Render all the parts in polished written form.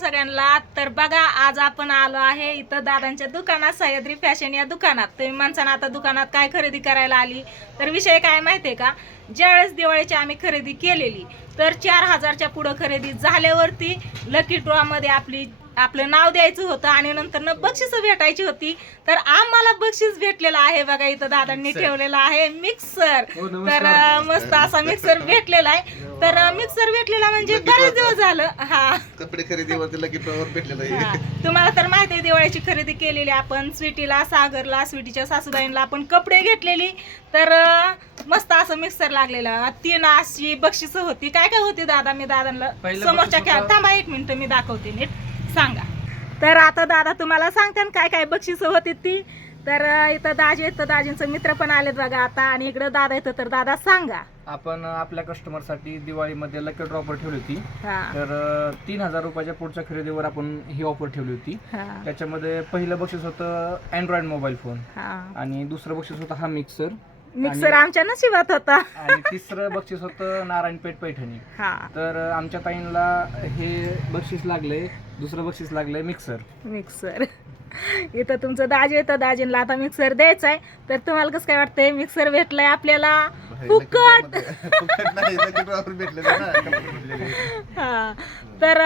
सगळ्यांना. तर बघा आज आपण आलो आहे इथं दादांच्या दुकानात, सह्याद्री फॅशन या दुकानात. तुम्ही माणसांना आता दुकानात काय खरेदी करायला आली, तर विषय काय माहितीये का, ज्यावेळेस दिवाळीची आम्ही खरेदी केलेली तर 4000च्या पुढं खरेदी झाल्यावरती लकी ड्रॉ मध्ये आपलं नाव द्यायचं होतं आणि नंतर बक्षीस भेटायची होती. तर आम्हाला बक्षीस भेटलेलं आहे. बघा इथं दादांनी ठेवलेला आहे मिक्सर. तर मस्त असा मिक्सर भेटलेला आहे. तर मिक्सर भेटलेला म्हणजे बरेच दिवस झालं. हा, कपडे खरेदीवरती लकी ड्रॉवर भेटलेलं आहे. तुम्हाला तर माहिती आहे दिवाळीची खरेदी केलेली आपण. स्वीटीला, सागरला, स्वीटीच्या सासूबाईंना आपण कपडे घेतलेली. तर मस्त असं मिक्सर लागलेलं. 3 अशी बक्षीस होती. काय काय होती दादा? मी दादांना समोरच्या खेळ थांबा 1 मिनिट, मी दाखवते नीट, सांगा. तर आता दादा तुम्हाला सांगते काय काय बक्षीस होती ती. तर इथं दाजी येतं, दाजींचं मित्र पण आलेत बघा आता, आणि इकडे दादा येतं. तर दादा सांगा. आपण आपल्या कस्टमर साठी दिवाळीमध्ये लकी ड्रॉ ऑफर ठेवली होती. हा. तर 3000 रुपयाच्या पुढच्या खरेदीवर आपण ही ऑफर ठेवली होती. हा. त्याच्यामध्ये पहिलं बक्षीस होतं अँड्रॉइड मोबाईल फोन, हा. आणि दुसरं बक्षीस होतं हा मिक्सर. मिक्सर आमच्या नशिबात होता. आणि तिसरं बक्षीस होतं नारायणपेठ पैठणी. हा. तर आमच्या ताईंना हे बक्षीस लागले, दुसरं बक्षीस लागलंय मिक्सर. इथं तुमचं दाजी येतं, दाजींना आता मिक्सर द्यायचा आहे. तर तुम्हाला कसं काय वाटतंय? मिक्सर भेटलाय आपल्याला फुकट. नाही, लकी ड्रॉवर भेटलेलं ना, कपडे भेटलेले. हा. तर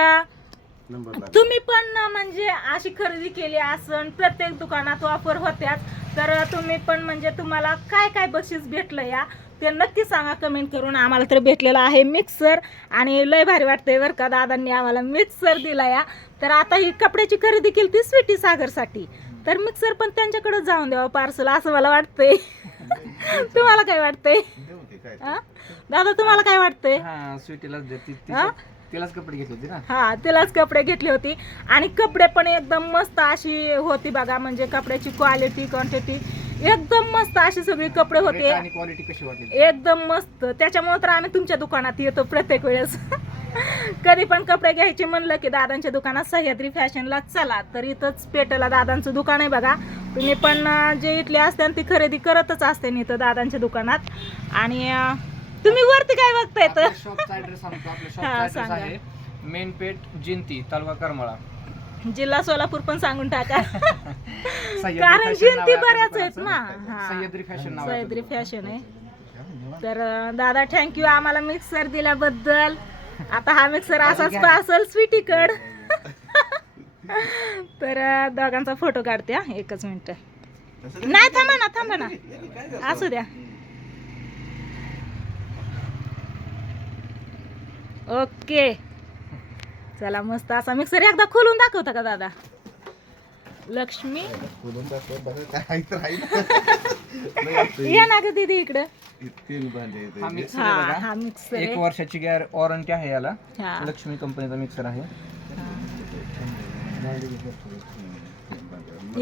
नंबर लागला. तुम्ही पण म्हणजे अशी खरेदी केली असन, प्रत्येक दुकानात ऑफर होत्याच. तर तुम्ही पण म्हणजे तुम्हाला काय काय बक्षीस भेटलं या ते नक्की सांगा कमेंट करून. आम्हाला तर भेटलेला आहे मिक्सर, आणि लय भारी वाटतंय बरं का, दादांनी आम्हाला मिक्सर दिला या. तर आता ही कपड्याची खरेदी केली ती स्वीटी सागरसाठी, तर मिक्सर पण त्यांच्याकडे जाऊन द्यावा पार्सल, असं मला वाटतंय. तुम्हाला काय वाटतंय देऊ की काय? हा? दादा तुम्हाला काय वाटतंय? हा, स्वीटीलाच हा? तिलाच कपडे घेतले होते ना. हा, तिलाच कपडे घेतले होते. आणि कपडे पण एकदम मस्त अशी होती बघा, म्हणजे कपड्याची क्वालिटी, क्वांटिटी एकदम मस्त अशी सगळी कपडे होते. आणि क्वालिटी कशी वाटली? एकदम मस्त. त्याच्यामुळे तर आम्ही तुमच्या दुकानात येतो प्रत्येक वेळेस. कधी पण कपडे घ्यायचे म्हणलं की दादांच्या दुकानात सह्याद्री फॅशनला चला. तर इथंच पेटला दादांचं दुकान आहे बघा. तुम्ही पण जे इथले असते ती खरेदी करतच असते इथं दादांच्या दुकानात. आणि तुम्ही वरती काय बघताय तर शॉपचा ऍड्रेस सांगतो. आपल्या हा, शॉपचा ऍड्रेस सांगा. आहे मेन पेठ, जिंती, तालुका करमाळा. जिल्हा सोलापूर पण सांगून टाका. सह्याद्री कारण फॅशन जिंती नाव आहे बऱ्याच आपल्या आहेत ना. दुकानाचं. हा. सह्याद्री फॅशन नाव आहे सह्याद्री आपल्या फॅशन आहे. तर दादा थँक्यू आम्हाला मिक्सर दिल्याबद्दल. आता हा मिक्सर असाच पासल स्वीटीकड. तर दोघांचा फोटो काढते हा, 1 मिनिट. नाही, थांबा ना असू द्या. ओके, चला मस्त असा मिक्सर एकदा खोलून दाखवता का दादा? लक्ष्मी बोलून दाखव बघा काय तर आहे ना. या ना ग दीदी इकडं. तीन भांडे आहेत हा हे. मिक्सर आहे हा, बघा. हा मिक्सर 1 आहे. वर्षाची वॉरंटी आहे याला. हा. लक्ष्मी कंपनीचा मिक्सर आहे.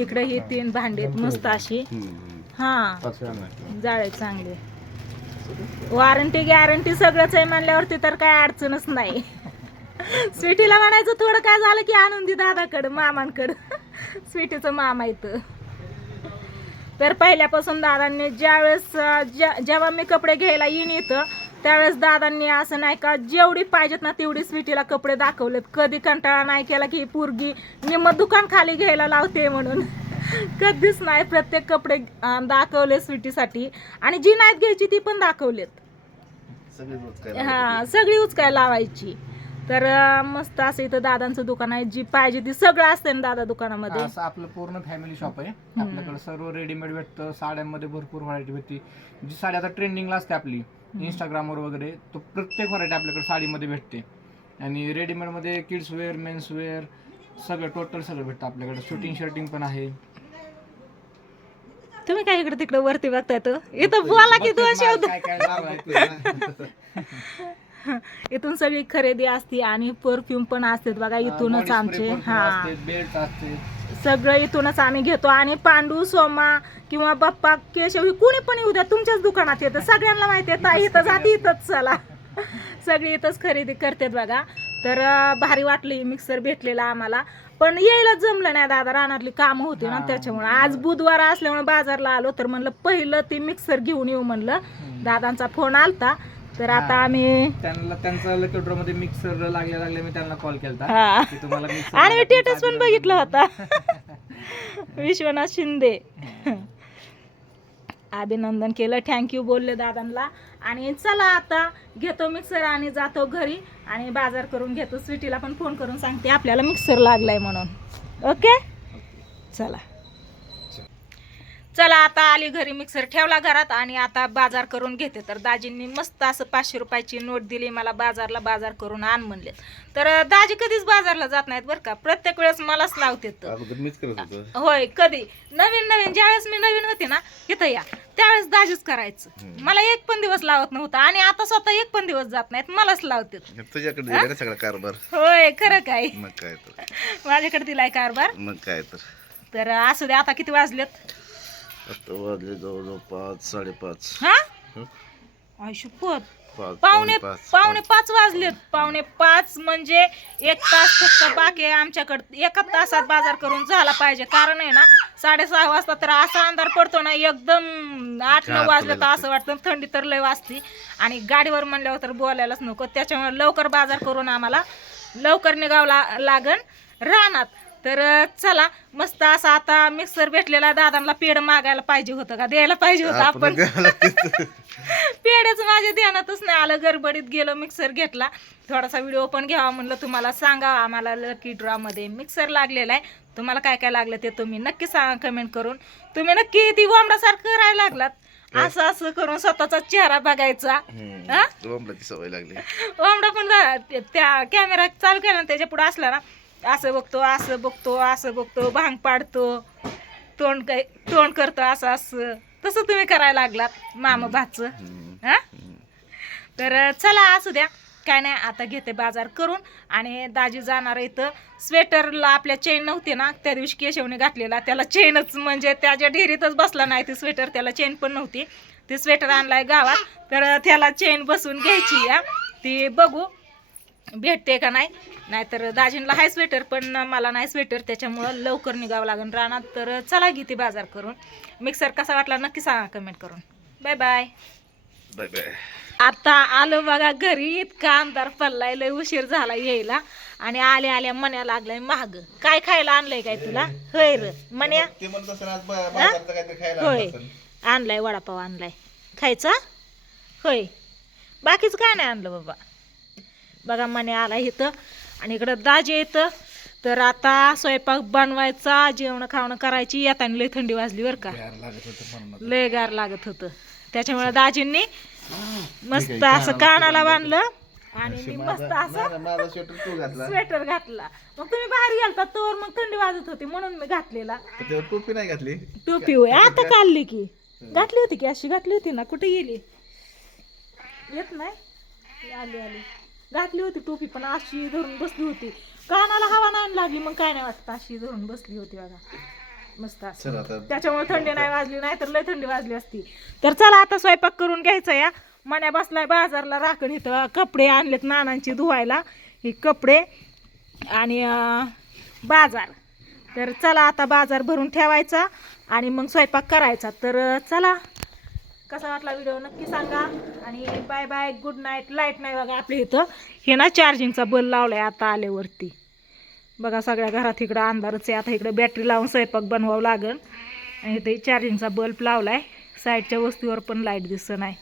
इकडे ही 3 भांडी आहेत मस्त अशी. हा, जाळे चांगले, वॉरंटी गॅरंटी सगळंच आहे म्हणल्यावरती तर काय अडचणच नाही. स्वीटीला म्हणायचं थोडं काय झालं की आणून दे दादाकडं, मामांकडं. स्वीटीचं मामा इथं. तर पहिल्यापासून दादांनी ज्यावेळेस जेव्हा मी कपडे घ्यायला येईन इथं त्यावेळेस दादांनी असं नाही का जेवढी पाहिजेत ना तेवढी स्वीटीला कपडे दाखवलेत. कधी कंटाळा नाही केला की ही पोरगी निम्म दुकान खाली घ्यायला लावते म्हणून. कधीच नाही, प्रत्येक कपडे दाखवले स्वीटीसाठी, आणि जी नाहीत घ्यायची ती पण दाखवलेत. सगळी उचकायला हा, सगळी उचकाय लावायची. तर मस्त असं इथं दादांचं दुकान आहे. जी पाहिजे ती सगळं असते ना दादा दुकानामध्ये. असं आपलं पूर्ण फॅमिली शॉप आहे. आपल्याकडे सर्व रेडीमेड भेटतं. साड्यांमध्ये भरपूर व्हरायटी भेटते. जी साडी आता ट्रेंडिंगला असते आपली इंस्टाग्रामवर वगैरे, तो प्रत्येक व्हरायटी आपल्याकडे साडीमध्ये भेटते. आणि रेडीमेडमध्ये किड्स वेअर, मेन्स वेअर सगळं टोटल सगळं भेटतं आपल्याकडे. शूटिंग शर्टिंग पण आहे. तुम्ही काय इकडे तिकडे वरती बघताय तर इथं बोला की दोन शब्द. काय काय लागतं. इथून सगळी खरेदी असते आणि परफ्यूम पण असतात बघा इथूनच आमचे. हा, बेल्ट असते. सगळं इथूनच आम्ही घेतो. आणि पांडू, सोमा किंवा बाप्पा, केशव कुणी पण येऊ द्या तुमच्याच दुकानात येतं. सगळ्यांना माहिती आहे ताई इथं जाती इथंच चला. सगळी इथंच खरेदी करतात बघा. तर भारी वाटलं ही मिक्सर भेटलेला आम्हाला. पण यायला जमलं नाही दादा, रानातली कामं होती ना त्याच्यामुळे. आज बुधवार असल्यामुळे बाजारला आलो तर म्हणलं पहिलं ती मिक्सर घेऊन येऊ म्हणलं. दादांचा फोन आलता. तर तर आता आम्ही त्यांना त्यांचा लकी ड्रॉ मध्ये मिक्सर लागल्या मी त्यांना कॉल केलता हा की तुम्हाला mixer आणि मी लागला, स्टेटस पण बघितला होता विश्वनाथ शिंदे अभिनंदन केलं, थँक्यू बोलले दादांना. आणि चला आता घेतो मिक्सर आणि जातो घरी आणि बाजार करून घेतो. स्वीटीला पण फोन करून सांगते आपल्याला मिक्सर लागलाय म्हणून. ओके चला चला आता आली घरी, मिक्सर ठेवला घरात आणि आता बाजार करून घेते. तर दाजींनी मस्त असं 500 रुपयाची नोट दिली मला, बाजार करून आण म्हणले. तर दाजी कधीच बाजारला जात नाहीत बरं का, प्रत्येक वेळेस मलाच लावतात. मीच करत होतो. होय कधी नवीन ज्यावेळेस मी नवीन होते ना इथं या त्यावेळेस दाजीच करायचं. मला एक पण दिवस लावत नव्हता आणि आता स्वतः एक पण दिवस जात नाहीत, मलाच लावतात. तुझ्याकडे दिलाय ना सगळा कारभार. होय खरं काय, मग काय तर, माझ्याकडे दिलाय कारभार. मग काय तर. तर असू दे, आता किती वाजलेत? आता वाजले जवळजवळ 5 5:30. हा हं? आयुष्यपत 5 पावणे 5 वाजलेत. 4:45 म्हणजे 1 तास फक्त बाकी आहे आमच्याकडे. 1 तासात बाजार करून झाला पाहिजे, कारण आहे ना 6:30 वाजता तर असा अंधार पडतो ना, एकदम 8-9 वाजले तर असं वाटतं थंडी तर लय वाजती. आणि गाडीवर म्हणल्यावर तर बोलायलाच नको. त्याच्यामुळे लवकर बाजार करून आम्हाला लवकर निघावं लागन रानात. तर चला मस्त असा आता मिक्सर भेटलेला. दादांना पेढ मागायला पाहिजे होतं का, द्यायला पाहिजे होतं आपण. पेढच माझ्या ध्यानातच नाही आलं, गडबडीत गेलो मिक्सर घेतला. थोडासा व्हिडिओ पण घ्यावा म्हणलं, तुम्हाला सांगावं. आम्हाला लकी ड्रॉ मध्ये मिक्सर लागलेला आहे. तुम्हाला काय काय लागलं ते तुम्ही नक्की सांगा कमेंट करून. तुम्ही नक्की ती वामडासारखं करायला लागलात, असं असं करून स्वतःचा चेहरा बघायचा. ओमलाची सवय लागली. वामडा पण त्या कॅमेरा चालू केला ना त्याच्या पुढे असला ना असं बघतो भांग पाडतो, तोंड करतो असं तसं तुम्ही करायला लागलात मामा भाचं. हा तर चला असू द्या, काय नाही. आता घेते बाजार करून आणि दाजी जाणार इथं. स्वेटरला आपल्या चेन नव्हती ना त्या दिवशी केशवने घातलेला, त्याला चेनच म्हणजे त्याच्या ढेरीतच बसला नाही ते स्वेटर, त्याला चेन पण नव्हती. ते स्वेटर आणलाय गावात, तर त्याला चेन बसून घ्यायची या. ती बघू भेटते का नाही. नाहीतर दाजींला हाय स्वेटर पण मला नाही स्वेटर, त्याच्यामुळं लवकर निघावं लागेल रानात. तर चला घेते बाजार करून. मिक्सर कसा वाटला नक्की सांगा कमेंट करून. Bye bye. Bye bye. आता आलो बघा घरी, इतका अंधार पडलाय, लय उशीर झाला यायला. आणि आल्या मन्या लागलाय महाग. काय खायला आणलंय काय तुला? होय र मन्या, ते म्हणत असेल आज बाजारचं काहीतरी खायला होय आणलं असेल. आणलाय वडापाव आणलाय खायचा. होय बाकीच काय नाही आणलं बाबा. बघा मने आला इथं आणि इकडं दाजी येतं. तर आता स्वयंपाक बनवायचा, जेवण खावणं करायची. येताना लय थंडी वाजली बरं का, लय गार लागत होतं. त्याच्यामुळे दाजींनी मस्त असं कानाला बांधलं आणि मी मस्त असं माझा स्वेटर तू घातला. स्वेटर घातला. मग तुम्ही बाहेर गेलता तर मग थंडी वाजत होती म्हणून मी घातलेला. तेव्हा टोपी नाही घातली. टोपी होय आता काढली की, घातली होती की अशी घातली होती ना, कुठे गेली येत नाही. आली घातली होती टोपी पण अशी धरून बसली होती. कानाला हवा नाही लागली मग काय नाही वाटत, अशी धरून बसली होती बघा मस्त असं. त्याच्यामुळे थंडी नाही वाजली, नाही तर लय थंडी वाजली असती. तर चला आता स्वयंपाक करून घ्यायचा या. मन्या बसलाय बाजारला राखण. इथं कपडे आणलेत नानांची धुवायला, हे कपडे आणि बाजार. तर चला आता बाजार भरून ठेवायचा आणि मग स्वयंपाक करायचा. तर चला, कसा वाटला व्हिडिओ नक्की सांगा आणि bye bye, good night. Light नाही बघा आपल्या इथं, हे ना चार्जिंगचा बल्ब लावलाय आता आल्यावरती बघा. सगळ्या घरात इकडं अंधारच आहे. आता इकडं बॅटरी लावून स्वयंपाक बनवावं लागेल आणि इथे चार्जिंगचा बल्ब लावलाय. साईडच्या वस्तूवर पण लाईट दिसत नाही.